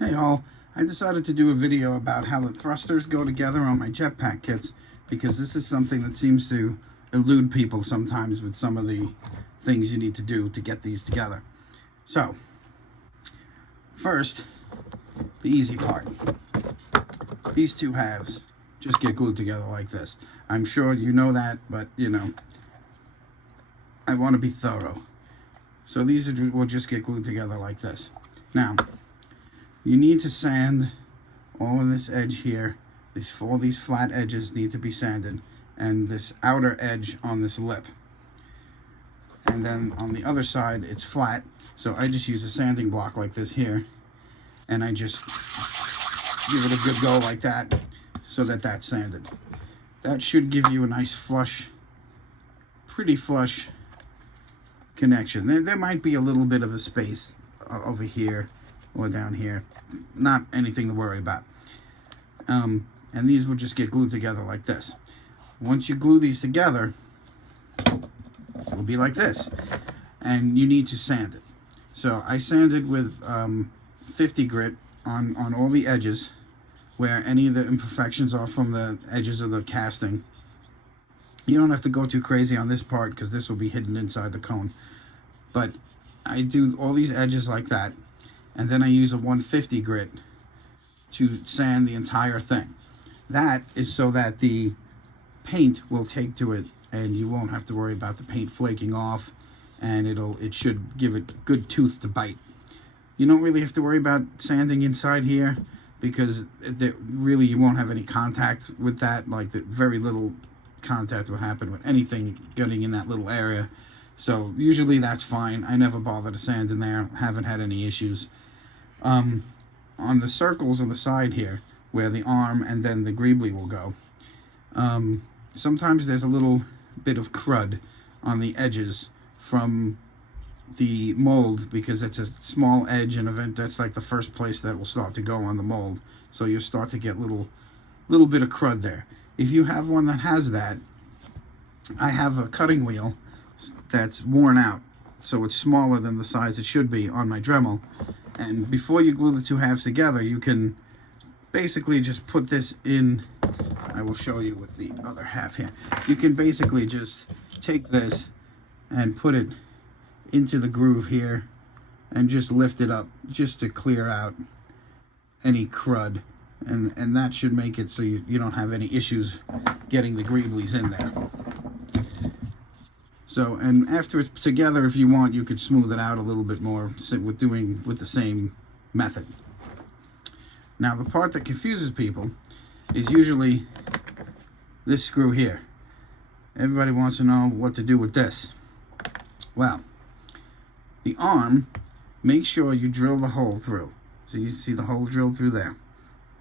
Hey all, I decided to do a video about how the thrusters go together on my jetpack kits because this is something that seems to elude people sometimes with some of the things you need to do to get these together. So, first, the easy part. These two halves just get glued together like this. I'm sure you know that, but I want to be thorough. So these will just get glued together like this. Now, you need to sand all of this edge here. All these flat edges need to be sanded, and this outer edge on this lip. And then on the other side, it's flat, so I just use a sanding block like this here, and I just give it a good go like that, so that that's sanded. That should give you a nice flush, pretty flush connection. There might be a little bit of a space over here or down here, not anything to worry about. And these will just get glued together like this. Once you glue these together, it will be like this, and you need to sand it. So I sanded with 50 grit on all the edges where any of the imperfections are from the edges of the casting. You don't have to go too crazy on this part because this will be hidden inside the cone, but I do all these edges like that, and then I use a 150 grit to sand the entire thing. That is so that the paint will take to it and you won't have to worry about the paint flaking off, and it should give it good tooth to bite. You don't really have to worry about sanding inside here because really you won't have any contact with that. Like, very little contact will happen with anything getting in that little area. So usually that's fine. I never bother to sand in there. Haven't had any issues. On the circles on the side here, where the arm and then the greebly will go, sometimes there's a little bit of crud on the edges from the mold, because it's a small edge, and that's like the first place that will start to go on the mold. So you'll start to get little bit of crud there. If you have one that has that, I have a cutting wheel that's worn out, so it's smaller than the size it should be on my Dremel. And before you glue the two halves together, you can basically just put this in. I will show you with the other half here. You can basically just take this and put it into the groove here and just lift it up just to clear out any crud, and that should make it so you don't have any issues getting the greeblies in there. So, and after it's together, if you want, you could smooth it out a little bit more with the same method. Now, the part that confuses people is usually this screw here. Everybody wants to know what to do with this. Well, the arm, make sure you drill the hole through. So you see the hole drilled through there.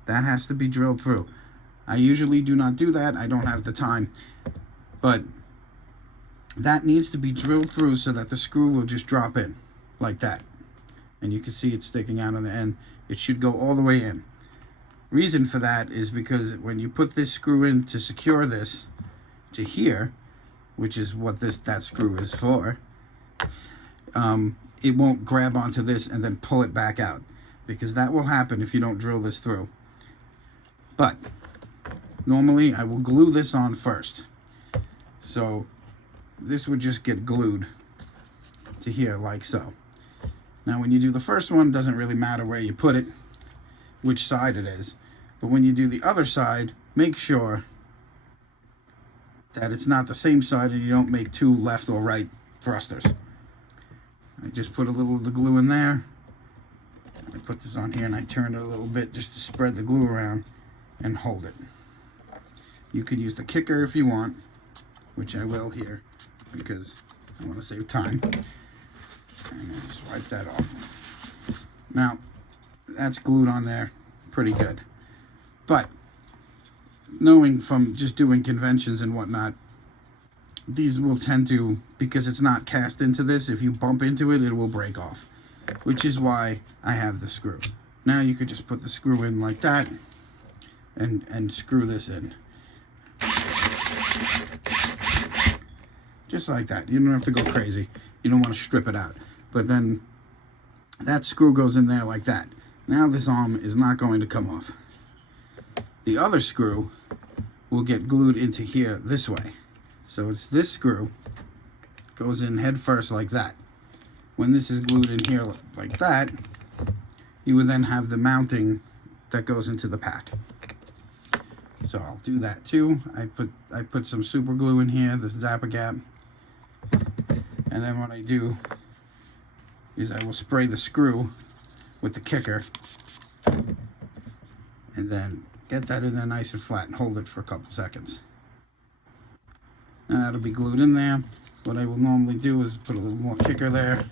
That has to be drilled through. I usually do not do that. I don't have the time. But that needs to be drilled through so that the screw will just drop in like that. And you can see it sticking out on the end. It should go all the way in. Reason for that is because when you put this screw in to secure this to here, which is what that screw is for, it won't grab onto this and then pull it back out, because that will happen if you don't drill this through. But normally I will glue this on first. So this would just get glued to here like so. Now when you do the first one, it doesn't really matter where you put it, which side it is. But when you do the other side, make sure that it's not the same side and you don't make two left or right thrusters. I just put a little of the glue in there. I put this on here and I turn it a little bit just to spread the glue around and hold it. You could use the kicker if you want, which I will here because I want to save time. And I'll just wipe that off. Now, that's glued on there pretty good. But knowing from just doing conventions and whatnot, these will tend to, because it's not cast into this, if you bump into it, it will break off, which is why I have the screw. Now you could just put the screw in like that and screw this in. Just like that. You don't have to go crazy. You don't want to strip it out. But then that screw goes in there like that. Now this arm is not going to come off. The other screw will get glued into here this way. So it's this screw goes in head first like that. When this is glued in here like that, you would then have the mounting that goes into the pack. So I'll do that too. I put some super glue in here, this Zappa Gap. And then what I do is I will spray the screw with the kicker and then get that in there nice and flat and hold it for a couple seconds. Now that'll be glued in there. What I will normally do is put a little more kicker there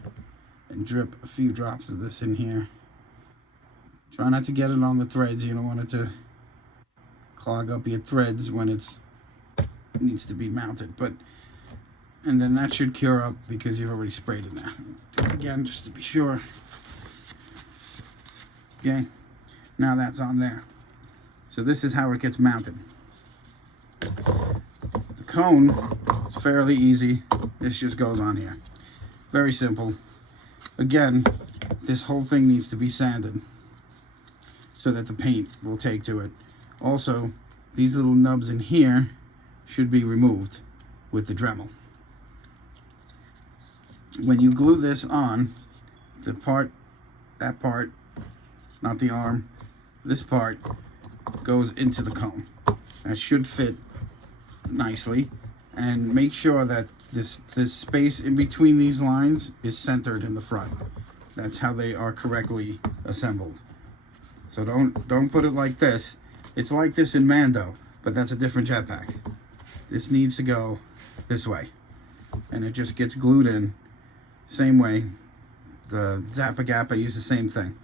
and drip a few drops of this in here. Try not to get it on the threads. You don't want it to clog up your threads when it needs to be mounted. And then that should cure up because you've already sprayed it now. Do it again just to be sure. Okay, now that's on there. So this is how it gets mounted. The cone is fairly easy. This just goes on here. Very simple. Again, this whole thing needs to be sanded so that the paint will take to it. Also, these little nubs in here should be removed with the Dremel. When you glue this on, the part, that part, not the arm, this part goes into the cone. That should fit nicely, and make sure that this space in between these lines is centered in the front. That's how they are correctly assembled. So don't put it like this. It's like this in Mando, but that's a different jetpack. This needs to go this way, and it just gets glued in same way. The Zappa Gap, I use the same thing.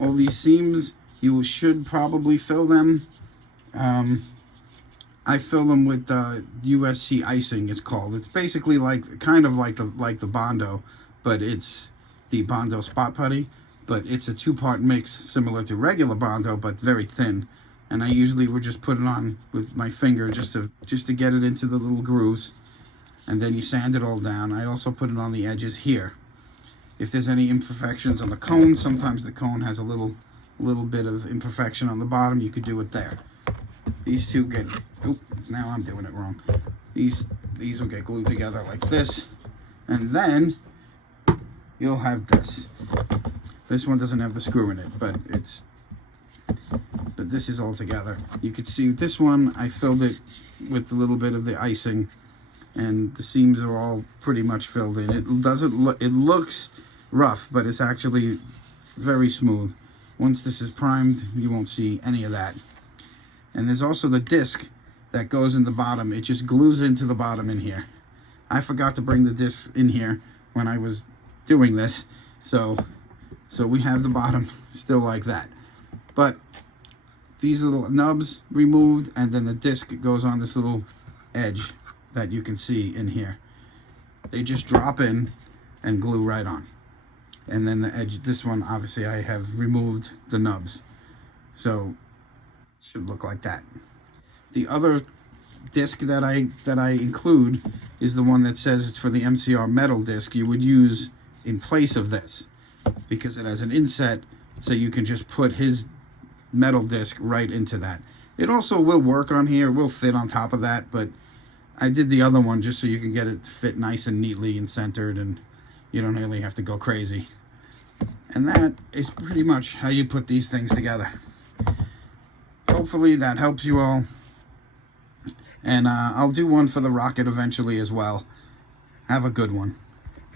All these seams, you should probably fill them. I fill them with USC icing, it's called. It's basically like, kind of like the Bondo, but it's the Bondo Spot Putty. But it's a two-part mix similar to regular Bondo, but very thin. And I usually would just put it on with my finger just to get it into the little grooves. And then you sand it all down. I also put it on the edges here. If there's any imperfections on the cone, sometimes the cone has a little bit of imperfection on the bottom, you could do it there. These two get, oop, now I'm doing it wrong. These will get glued together like this, and then you'll have this. This one doesn't have the screw in it, but this is all together. You can see this one, I filled it with a little bit of the icing, and the seams are all pretty much filled in. It looks rough, but it's actually very smooth. Once this is primed, you won't see any of that. And there's also the disc that goes in the bottom. It just glues into the bottom in here. I forgot to bring the disc in here when I was doing this, so we have the bottom still like that. But these little nubs removed, and then the disc goes on this little edge that you can see in here. They just drop in and glue right on. And then the edge, this one, obviously I have removed the nubs. So it should look like that. The other disc that I include is the one that says it's for the MCR metal disc you would use in place of this, because it has an inset, so you can just put his metal disc right into that. It also will work on here, will fit on top of that, but I did the other one just so you can get it to fit nice and neatly and centered, and you don't really have to go crazy. And that is pretty much how you put these things together. Hopefully that helps you all. And I'll do one for the rocket eventually as well. Have a good one.